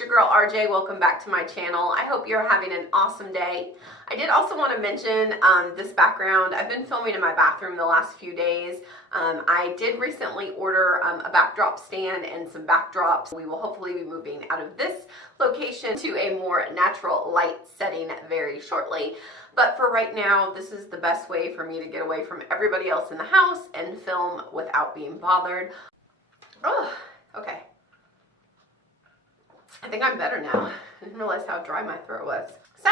it's your girl RJ. Welcome back to my channel. I hope you're having an awesome day. I did also want to mention this background. I've been filming in my bathroom the last few days. I did recently order a backdrop stand and some backdrops. We will hopefully be moving out of this location to a more natural light setting very shortly. But for right now, this is the best way for me to get away from everybody else in the house and film without being bothered. Oh, okay. I think I'm better now. I didn't realize how dry my throat was. So,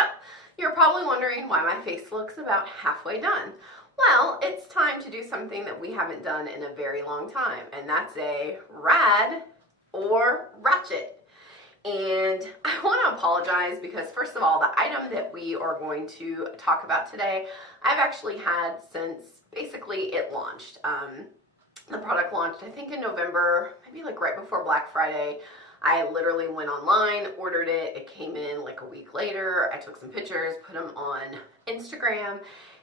you're probably wondering why my face looks about halfway done. Well, it's time to do something that we haven't done in a very long time, and that's a RAD or Ratchet. And I want to apologize because, first of all, the item that we are going to talk about today, I've actually had since basically it launched. The product launched, I think, in November, maybe like right before Black Friday. I literally went online, ordered it, it came in like a week later. I took some pictures, put them on Instagram,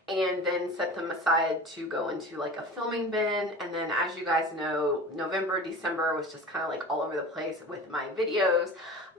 and then set them aside to go into like a filming bin. And then, as you guys know, November, December was just kind of like all over the place with my videos.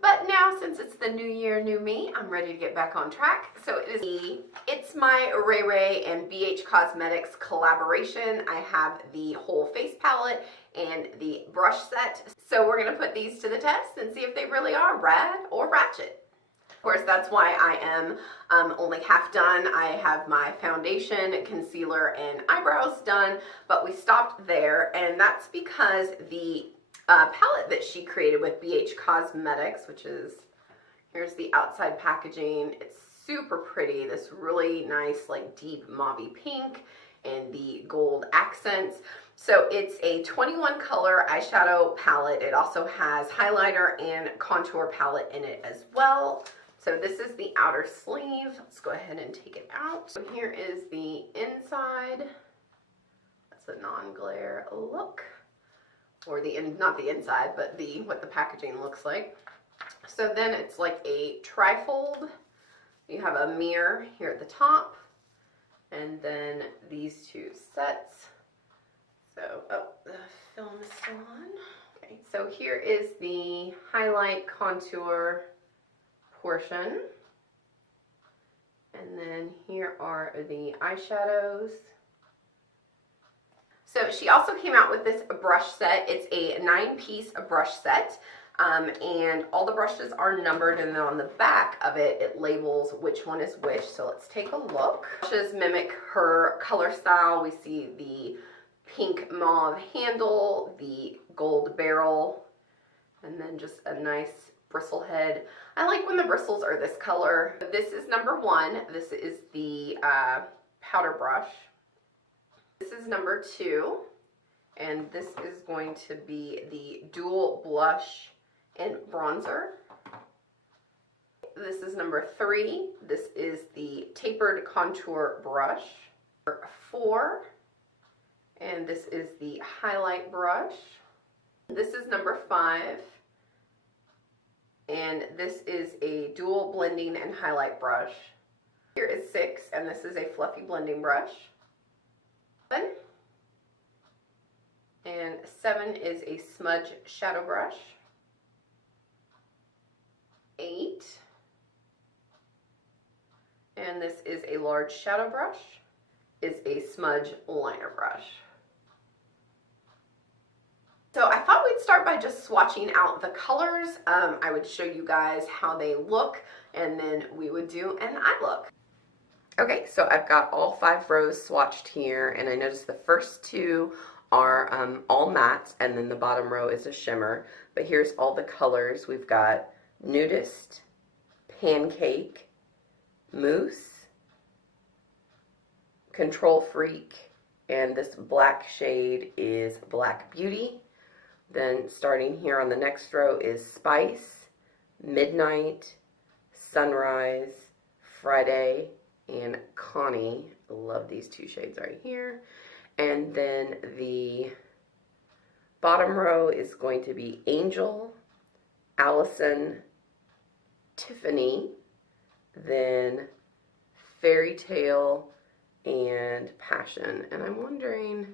But now, since it's the new year, new me, I'm ready to get back on track. So it's my Raye Raye and BHCosmetics collaboration. I have the whole face palette and the brush set. So we're gonna put these to the test and see if they really are RAD or Ratchet. Of course, that's why I am only half done. I have my foundation, concealer, and eyebrows done, but we stopped there, and that's because the palette that she created with BHCosmetics, which is, here's the outside packaging. It's super pretty, this really nice like deep mauve pink and the gold accents. So it's a 21 color eyeshadow palette. It also has highlighter and contour palette in it as well. So this is the outer sleeve. Let's go ahead and take it out. So here is the inside. That's a non-glare look. Or not the inside, but what the packaging looks like. So then it's like a trifold. You have a mirror here at the top, and then these two sets. So, oh, the film is still on. Okay, so here is the highlight contour portion. And then here are the eyeshadows. So she also came out with this brush set. It's a 9-piece brush set, and all the brushes are numbered, and then on the back of it, it labels which one is which. So let's take a look. Brushes mimic her color style. We see the pink mauve handle, the gold barrel, and then just a nice bristle head. I like when the bristles are this color. This is number 1. This is the powder brush. This is number 2, and this is going to be the dual blush and bronzer. This is number 3. This is the tapered contour brush. Number 4, and this is the highlight brush. This is number 5, and this is a dual blending and highlight brush. Here is 6, and this is a fluffy blending brush. And 7 is a smudge shadow brush. 8, and this is a large shadow brush, is a smudge liner brush. So I thought we'd start by just swatching out the colors. I would show you guys how they look, and then we would do an eye look. Okay, so I've got all 5 rows swatched here, and I noticed the first 2 are all mattes, and then the bottom row is a shimmer. But here's all the colors. We've got Nudist, Pancake, Mousse, Control Freak, and this black shade is Black Beauty. Then starting here on the next row is Spice, Midnight, Sunrise, Friday, and Connie. Love these 2 shades right here. And then the bottom row is going to be Angel, Allison, Tiffany, then Fairy Tale, and Passion. And I'm wondering,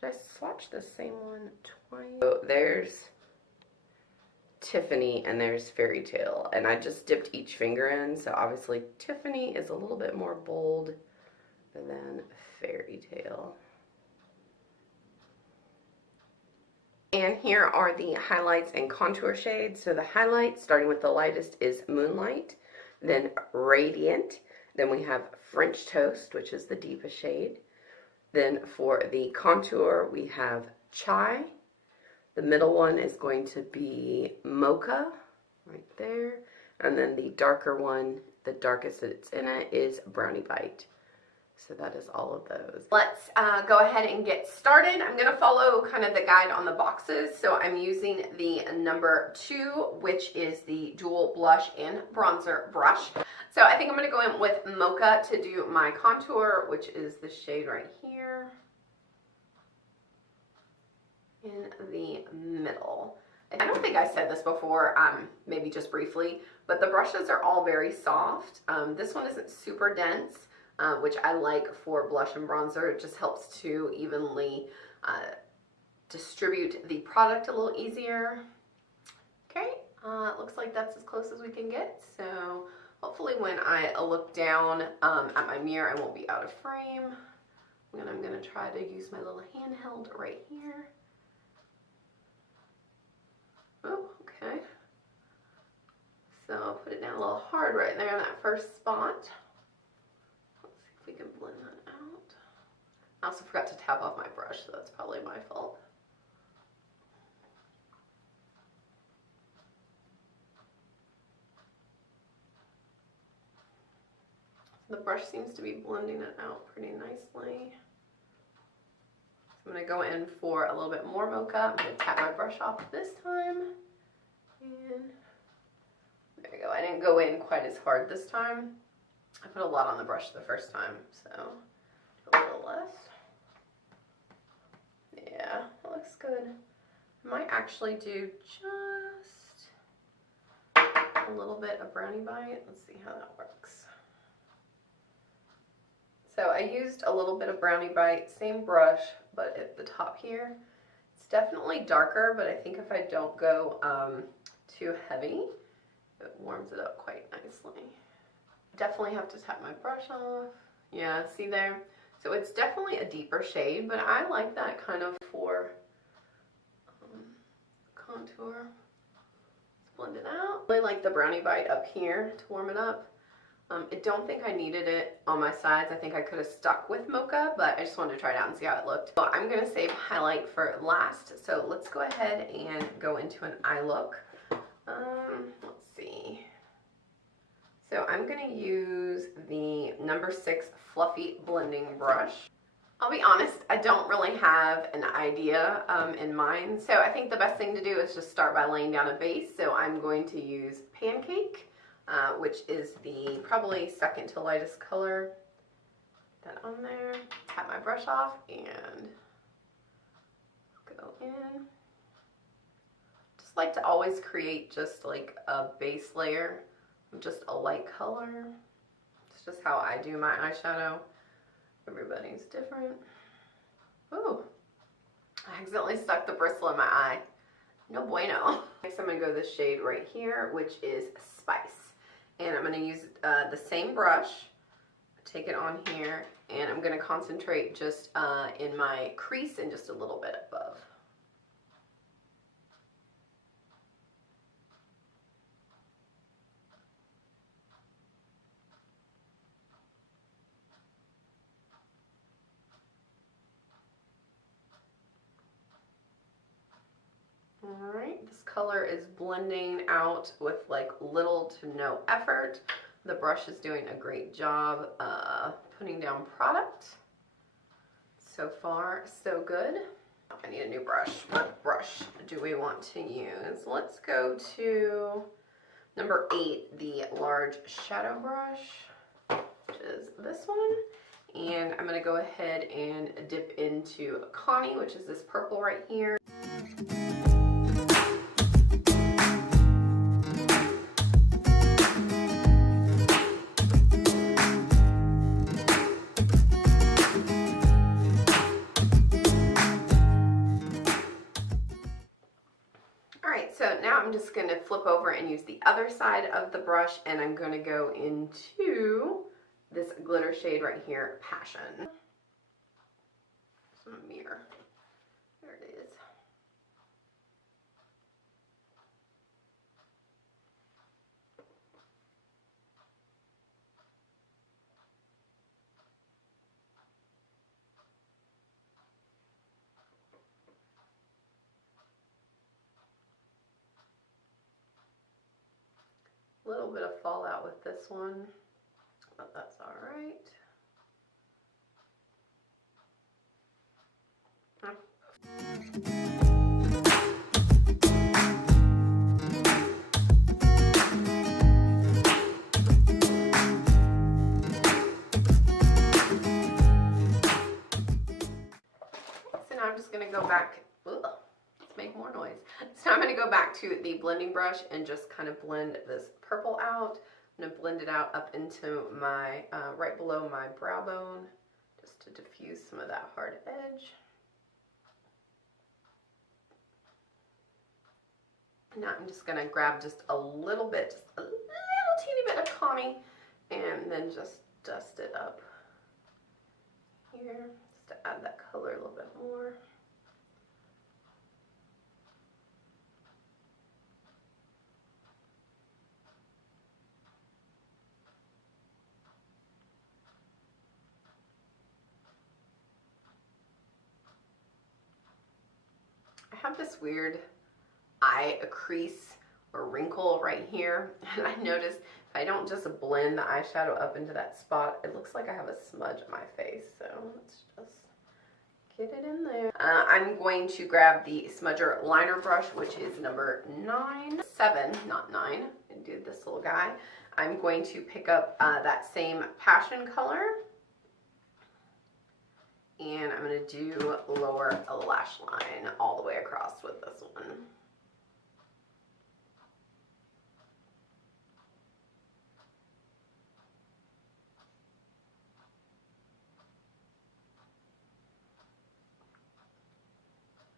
did I swatch the same one twice? So there's Tiffany, and there's Fairy Tale. And I just dipped each finger in, so obviously Tiffany is a little bit more bold than Fairy Tale. And here are the highlights and contour shades. So the highlights, starting with the lightest, is Moonlight, then Radiant, then we have French Toast, which is the deepest shade. Then for the contour, we have Chai. The middle one is going to be Mocha, right there. And then the darker one, the darkest that's in it, is Brownie Bite. So that is all of those. Let's go ahead and get started. I'm going to follow kind of the guide on the boxes. So I'm using the number 2, which is the dual blush and bronzer brush. So I think I'm going to go in with Mocha to do my contour, which is the shade right here in the middle. I don't think I said this before, maybe just briefly, but the brushes are all very soft. This one isn't super dense. Which I like for blush and bronzer. It just helps to evenly distribute the product a little easier. Okay, it looks like that's as close as we can get. So hopefully when I look down at my mirror, I won't be out of frame. And I'm going to try to use my little handheld right here. Oh, okay. So I'll put it down a little hard right there in that first spot. We can blend that out. I also forgot to tap off my brush, so that's probably my fault. The brush seems to be blending it out pretty nicely. So I'm going to go in for a little bit more Mocha. I'm going to tap my brush off this time. And there we go. I didn't go in quite as hard this time. I put a lot on the brush the first time, so a little less. Yeah, that looks good. I might actually do just a little bit of Brownie Bite. Let's see how that works. So I used a little bit of Brownie Bite, same brush, but at the top here. It's definitely darker, but I think if I don't go too heavy, it warms it up quite nicely. Definitely have to tap my brush off. Yeah, see there? So it's definitely a deeper shade, but I like that kind of for contour. Let's blend it out. I really like the Brownie Bite up here to warm it up. I don't think I needed it on my sides. I think I could have stuck with Mocha, but I just wanted to try it out and see how it looked. So I'm going to save highlight for last. So let's go ahead and go into an eye look. Let's see. So I'm going to use the number 6 Fluffy Blending Brush. I'll be honest, I don't really have an idea in mind. So I think the best thing to do is just start by laying down a base. So I'm going to use Pancake, which is the probably second to lightest color. Put that on there, tap my brush off, and go in. Just like to always create just like a base layer. Just a light color. It's just how I do my eyeshadow. Everybody's different. Ooh, I accidentally stuck the bristle in my eye. No bueno. Next I'm going to go this shade right here, which is Spice. And I'm going to use the same brush, take it on here, and I'm going to concentrate just in my crease and just a little bit above. Alright, this color is blending out with like little to no effort. The brush is doing a great job putting down product. So far, so good. I need a new brush. What brush do we want to use? Let's go to number 8, the large shadow brush, which is this one. And I'm going to go ahead and dip into Connie, which is this purple right here. So now I'm just going to flip over and use the other side of the brush, and I'm going to go into this glitter shade right here, Passion. It's a mirror. There it is. A little bit of fallout with this one, but that's all right. So now I'm just going to go back. Ugh, let's make more noise. So I'm going to go back to the blending brush and just kind of blend this purple out. I'm going to blend it out up into my, right below my brow bone, just to diffuse some of that hard edge. Now I'm just going to grab just a little bit, just a little teeny bit of Connie, and then just dust it up here, just to add that color a little bit more. I have this weird eye crease or wrinkle right here, and I noticed if I don't just blend the eyeshadow up into that spot, it looks like I have a smudge on my face. So let's just get it in there. I'm going to grab the smudger liner brush, which is number 7, not 9, and do this little guy. I'm going to pick up that same Passion color, and I'm going to do lower lash line all the way across with this one.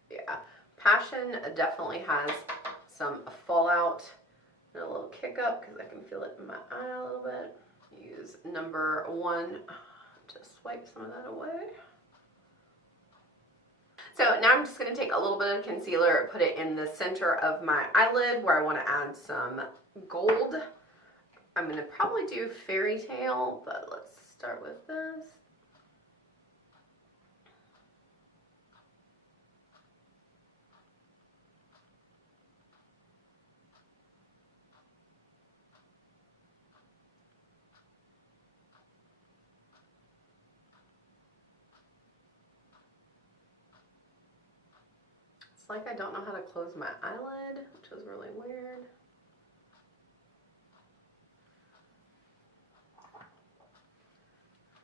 Yeah, Passion definitely has some fallout and a little kick up because I can feel it in my eye a little bit. Use number 1 to swipe some of that away. So now I'm just going to take a little bit of concealer, put it in the center of my eyelid where I want to add some gold. I'm going to probably do Fairy Tale, but let's start with this. It's like I don't know how to close my eyelid, which was really weird.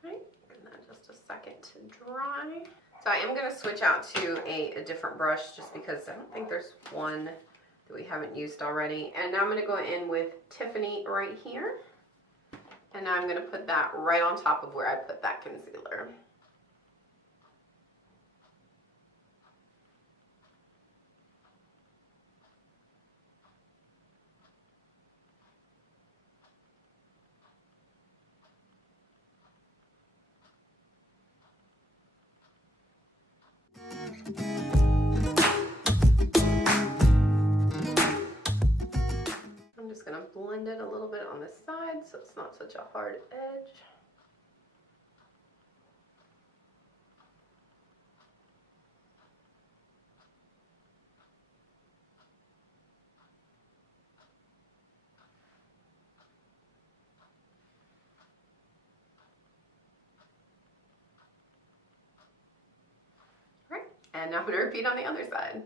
Right, give that just a second to dry. So I am going to switch out to a different brush just because I don't think there's one that we haven't used already. And now I'm going to go in with Tiffany right here. And now I'm going to put that right on top of where I put that concealer. I'm just going to blend it a little bit on the side so it's not such a hard edge. All right, and now I'm going to repeat on the other side.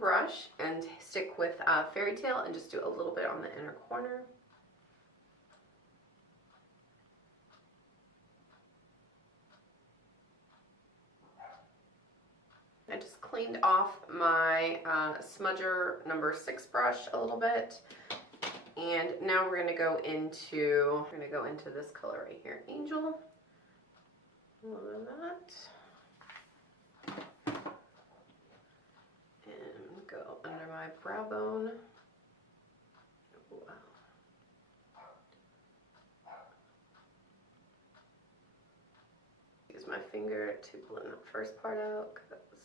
Brush and stick with Fairy Tale and just do a little bit on the inner corner. I just cleaned off my smudger number 6 brush a little bit, And now we're gonna go into this color right here, Angel. A little of that. And go under my brow bone. Wow. Use my finger to blend that first part out because that was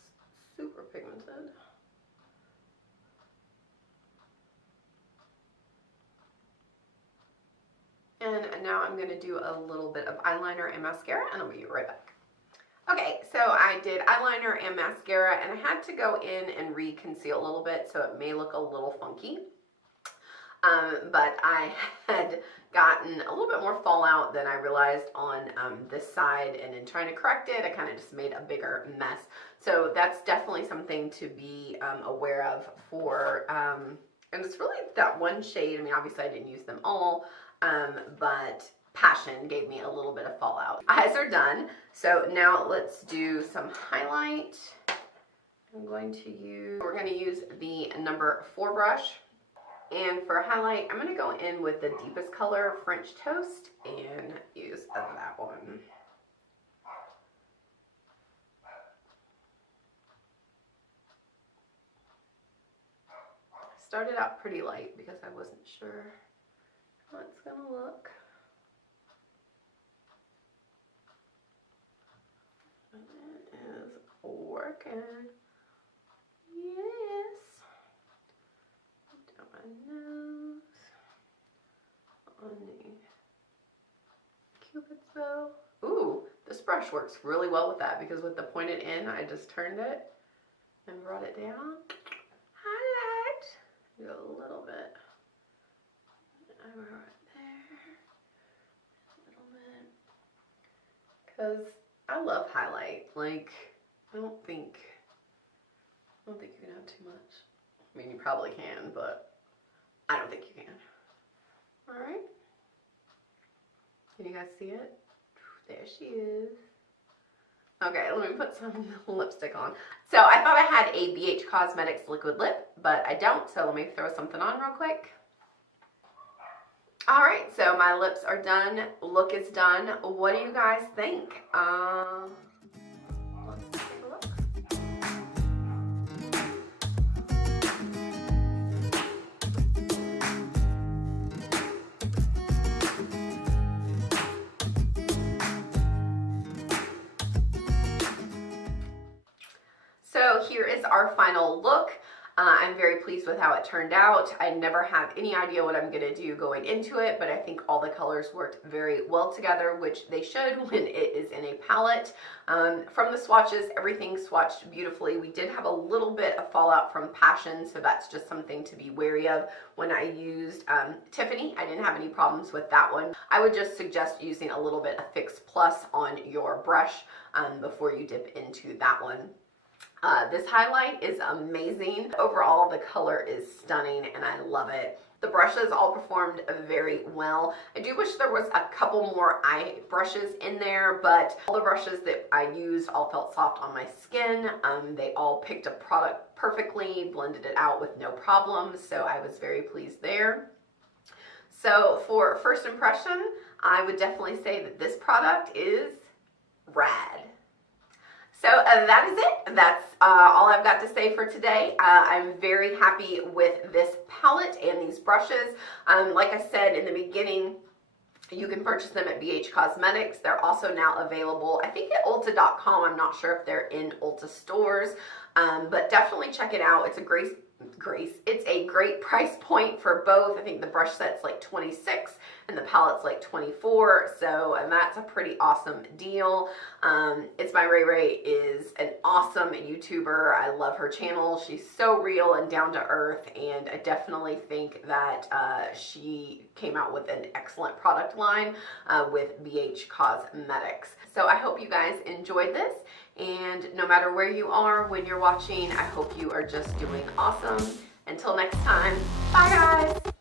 super pigmented. And now I'm going to do a little bit of eyeliner and mascara, and I'll be right back. Okay, so I did eyeliner and mascara, and I had to go in and re-conceal a little bit, so it may look a little funky. But I had gotten a little bit more fallout than I realized on this side, and in trying to correct it, I kind of just made a bigger mess. So that's definitely something to be aware of for, and it's really that one shade. I mean, obviously I didn't use them all, but Passion gave me a little bit of fallout. Eyes are done, so now let's do some highlight. We're going to use the number 4 brush. And for highlight, I'm going to go in with the deepest color, French Toast, and use that one. I started out pretty light because I wasn't sure how it's going to look. And it is working. Yes. Down my nose. On the Cupid's bow. Ooh, this brush works really well with that because with the pointed end, I just turned it and brought it down. Highlight. Do a little bit. Right there. A little bit. Because I love highlight. Like, I don't think you can have too much. I mean, you probably can, but I don't think you can. Alright. Can you guys see it? There she is. Okay, let me put some lipstick on. So I thought I had a BHCosmetics liquid lip, but I don't, so let me throw something on real quick. Alright, so my lips are done. Look is done. What do you guys think? Let's take a look. So here is our final look. I'm very pleased with how it turned out. I never have any idea what I'm gonna do going into it, but I think all the colors worked very well together, which they should when it is in a palette. From the swatches, everything swatched beautifully. We did have a little bit of fallout from Passion, so that's just something to be wary of. When I used Tiffany, I didn't have any problems with that one. I would just suggest using a little bit of Fix Plus on your brush before you dip into that one. This highlight is amazing. Overall, the color is stunning and I love it. The brushes all performed very well. I do wish there was a couple more eye brushes in there, but all the brushes that I used all felt soft on my skin. They all picked up product perfectly, blended it out with no problems, so I was very pleased there. So for first impression, I would definitely say that this product is rad. So that is it. That's all I've got to say for today. I'm very happy with this palette and these brushes. Like I said in the beginning, you can purchase them at BHCosmetics. They're also now available, I think, at Ulta.com. I'm not sure if they're in Ulta stores, but definitely check it out. It's a it's a great price point for both. I think the brush set's like $26 and the palette's like $24, so and that's a pretty awesome deal. It's my Raye Raye is an awesome YouTuber. I love her channel. She's so real and down to earth, and I definitely think that she came out with an excellent product line with BHCosmetics. So I hope you guys enjoyed this, and no matter where you are when you're watching, I hope you are just doing awesome. Until next time, bye guys!